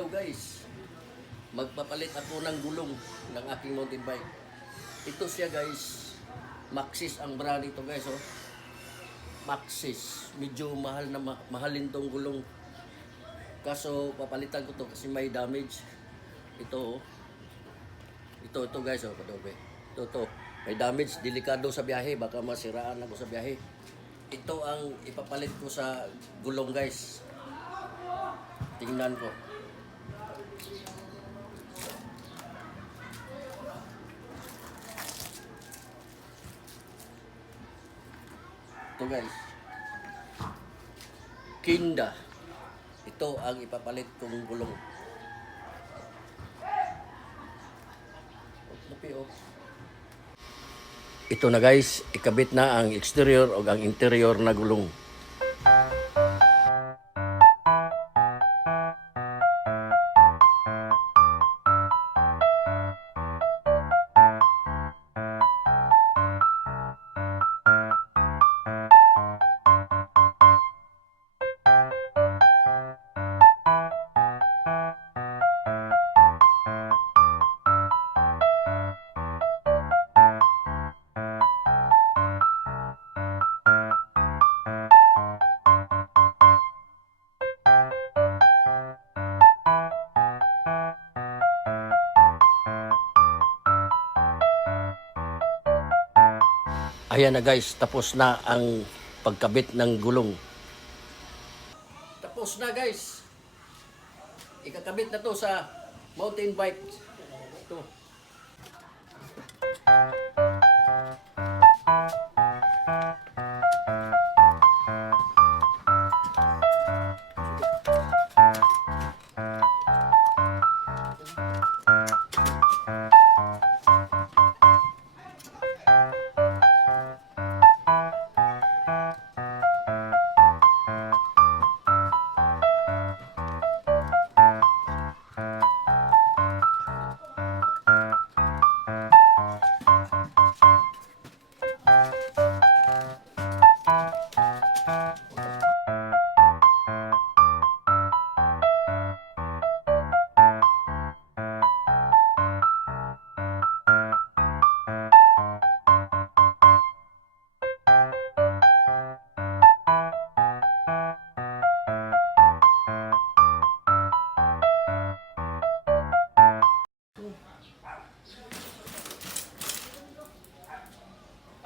Hello guys, magpapalit ako ng gulong ng aking mountain bike. Ito siya guys, Maxxis ang brand ito guys oh. Maxxis, medyo mahal na mahalin tong gulong. Kaso papalitan ko to kasi may damage. Ito oh. Ito guys oh, kadobe. Ito. May damage, delikado sa biyahe, baka masiraan ako sa biyahe. Ito ang ipapalit ko sa gulong guys. Tingnan ko. Ito guys. Kinda. Ito ang ipapalit kong gulong. Ito na guys, ikabit na ang exterior o ang interior na gulong. Ayan na guys, tapos na ang pagkabit ng gulong. Tapos na guys. Ikakabit na to sa mountain bike. Ito.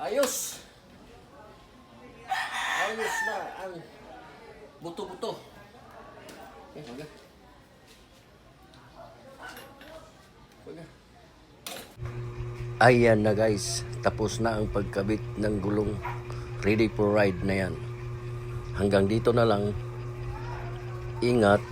Ayos. Ayos na ang buto-buto. Okay. Ayan na guys, tapos na ang pagkabit ng gulong. Ready for ride na yan. Hanggang dito na lang. Ingat.